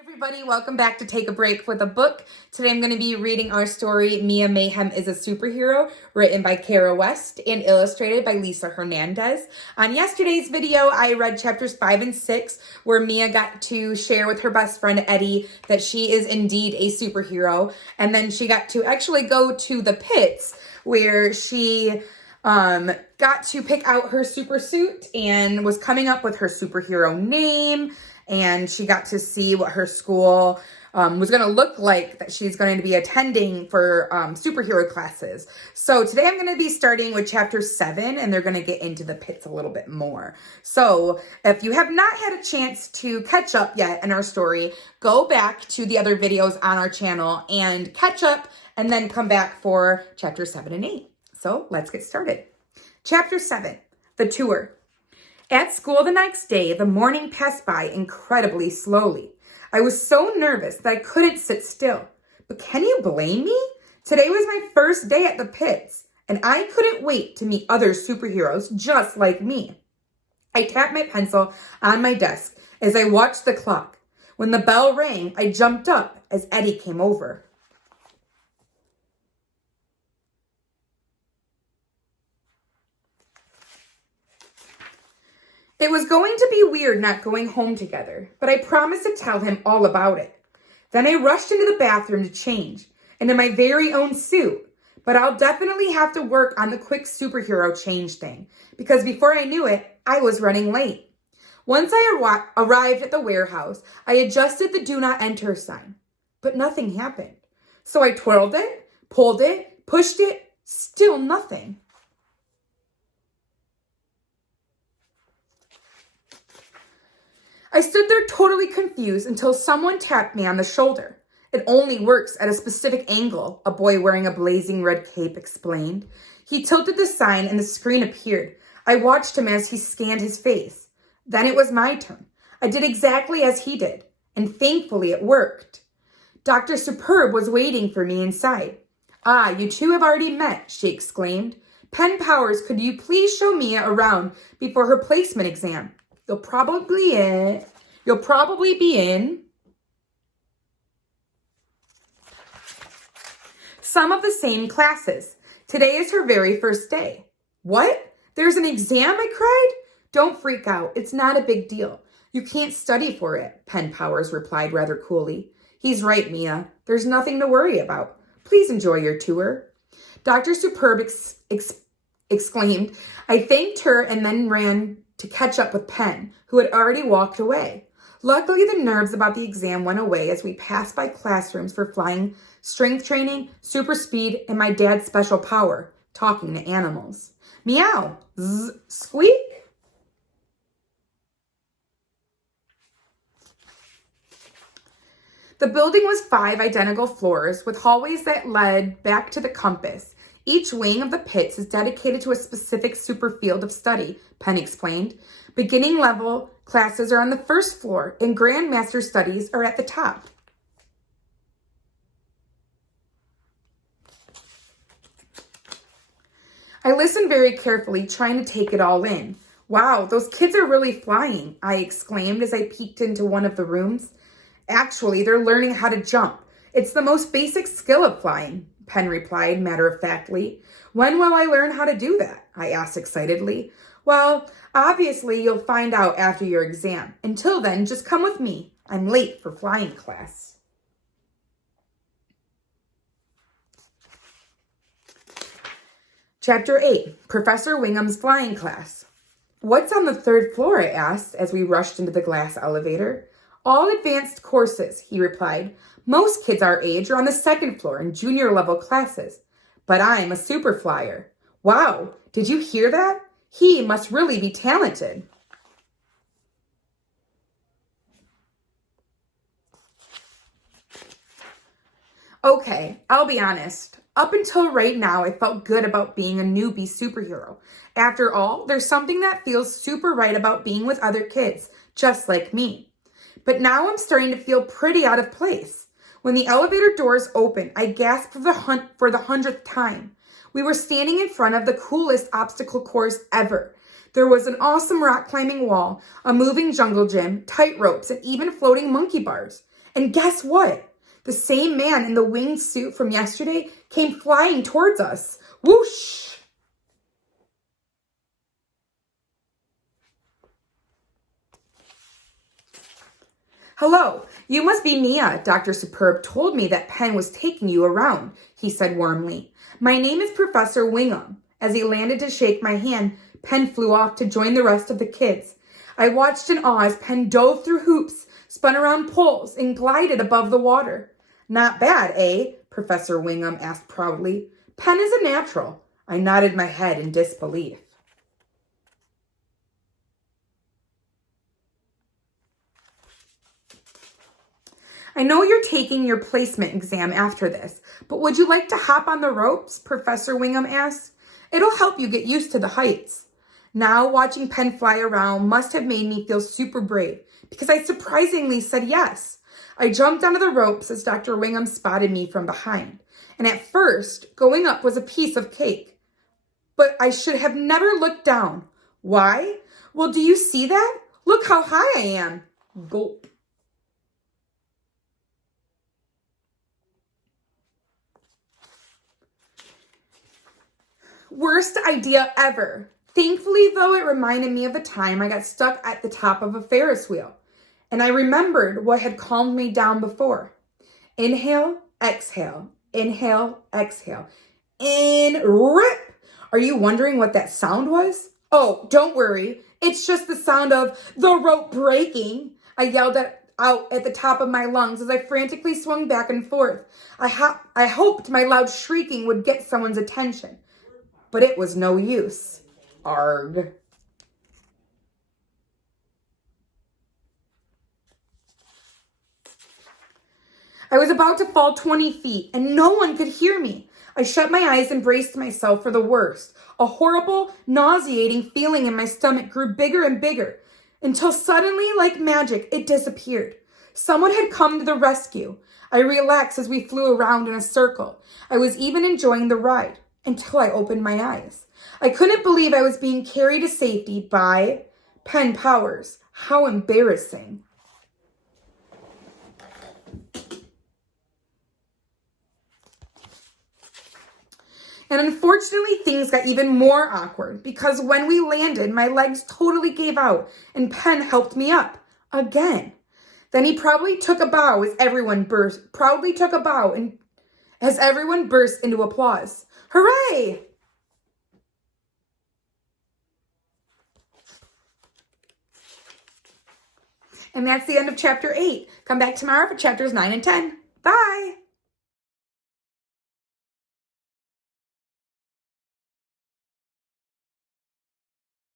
Everybody, welcome back to Take a Break with a Book. Today I'm going to be reading our story, Mayhem is a Superhero, written by Kara West and illustrated by Leeza Hernandez. On yesterday's video, I read chapters 5 and 6, where Mia got to share with her best friend Eddie that she is indeed a superhero. And then she got to actually go to the pits where she got to pick out her super suit and was coming up with her superhero name. And she got to see what her school was going to look like that she's going to be attending for superhero classes. So today I'm going to be starting with chapter 7, and they're going to get into the pits a little bit more. So if you have not had a chance to catch up yet in our story, go back to the other videos on our channel and catch up, and then come back for chapter 7 and 8. So let's get started. Chapter 7, The Tour. At school the next day, the morning passed by incredibly slowly. I was so nervous that I couldn't sit still. But can you blame me? Today was my first day at the pits, and I couldn't wait to meet other superheroes just like me. I tapped my pencil on my desk as I watched the clock. When the bell rang, I jumped up as Eddie came over. It was going to be weird not going home together, but I promised to tell him all about it. Then I rushed into the bathroom to change, into my very own suit. But I'll definitely have to work on the quick superhero change thing, because before I knew it, I was running late. Once I arrived at the warehouse, I adjusted the do not enter sign, but nothing happened. So I twirled it, pulled it, pushed it, still nothing. I stood there totally confused until someone tapped me on the shoulder. It only works at a specific angle, a boy wearing a blazing red cape explained. He tilted the sign and the screen appeared. I watched him as he scanned his face. Then it was my turn. I did exactly as he did, and thankfully it worked. Dr. Superb was waiting for me inside. "Ah, you two have already met," she exclaimed. "Pen Powers, could you please show Mia around before her placement exam? You'll probably be in some of the same classes. Today is her very first day." "What? There's an exam?" I cried. "Don't freak out. It's not a big deal. You can't study for it," Pen Powers replied rather coolly. "He's right, Mia. There's nothing to worry about. Please enjoy your tour." Dr. Superb exclaimed. I thanked her and then ran to catch up with Pen, who had already walked away. Luckily, the nerves about the exam went away as we passed by classrooms for flying, strength training, super speed, and my dad's special power, talking to animals. Meow, zzz, squeak. The building was 5 identical floors with hallways that led back to the compass. Each wing of the pits is dedicated to a specific super field of study, Penn explained. Beginning level classes are on the first floor and Grandmaster studies are at the top. I listened very carefully, trying to take it all in. "Wow, those kids are really flying," I exclaimed as I peeked into one of the rooms. "Actually, they're learning how to jump. It's the most basic skill of flying," Penn replied matter-of-factly. "When will I learn how to do that?" I asked excitedly. "Well, obviously you'll find out after your exam. Until then, just come with me. I'm late for flying class." Chapter 8, Professor Wingham's Flying Class. "What's on the 3rd floor?" I asked as we rushed into the glass elevator. "All advanced courses," he replied. "Most kids our age are on the 2nd floor in junior level classes. But I'm a super flyer." "Wow, did you hear that? He must really be talented." Okay, I'll be honest. Up until right now, I felt good about being a newbie superhero. After all, there's something that feels super right about being with other kids, just like me. But now I'm starting to feel pretty out of place. When the elevator doors opened, I gasped for the 100th time. We were standing in front of the coolest obstacle course ever. There was an awesome rock climbing wall, a moving jungle gym, tight ropes, and even floating monkey bars. And guess what? The same man in the winged suit from yesterday came flying towards us. Whoosh! Hello, you must be Mia. Dr. Superb told me that Penn was taking you around, he said warmly. My name is Professor Wingham. As he landed to shake my hand, Penn flew off to join the rest of the kids. I watched in awe as Penn dove through hoops, spun around poles, and glided above the water. Not bad, eh? Professor Wingham asked proudly. Penn is a natural. I nodded my head in disbelief. I know you're taking your placement exam after this, but would you like to hop on the ropes? Professor Wingham asked. It'll help you get used to the heights. Now, watching Penn fly around must have made me feel super brave because I surprisingly said yes. I jumped onto the ropes as Dr. Wingham spotted me from behind. And at first, going up was a piece of cake. But I should have never looked down. Why? Well, do you see that? Look how high I am. Gulp. Worst idea ever. Thankfully, though, it reminded me of a time I got stuck at the top of a Ferris wheel. And I remembered what had calmed me down before. Inhale, exhale. Inhale, exhale. In, rip. Are you wondering what that sound was? Oh, don't worry. It's just the sound of the rope breaking. I yelled out at the top of my lungs as I frantically swung back and forth. I hoped my loud shrieking would get someone's attention. But it was no use. Arg. I was about to fall 20 feet, and no one could hear me. I shut my eyes and braced myself for the worst. A horrible, nauseating feeling in my stomach grew bigger and bigger, until suddenly, like magic, it disappeared. Someone had come to the rescue. I relaxed as we flew around in a circle. I was even enjoying the ride, until I opened my eyes. I couldn't believe I was being carried to safety by Penn Powers. How embarrassing. And unfortunately, things got even more awkward because when we landed, my legs totally gave out and Penn helped me up again. Then he proudly took a bow as everyone burst into applause. Hooray! And that's the end of chapter 8. Come back tomorrow for chapters 9 and 10. Bye!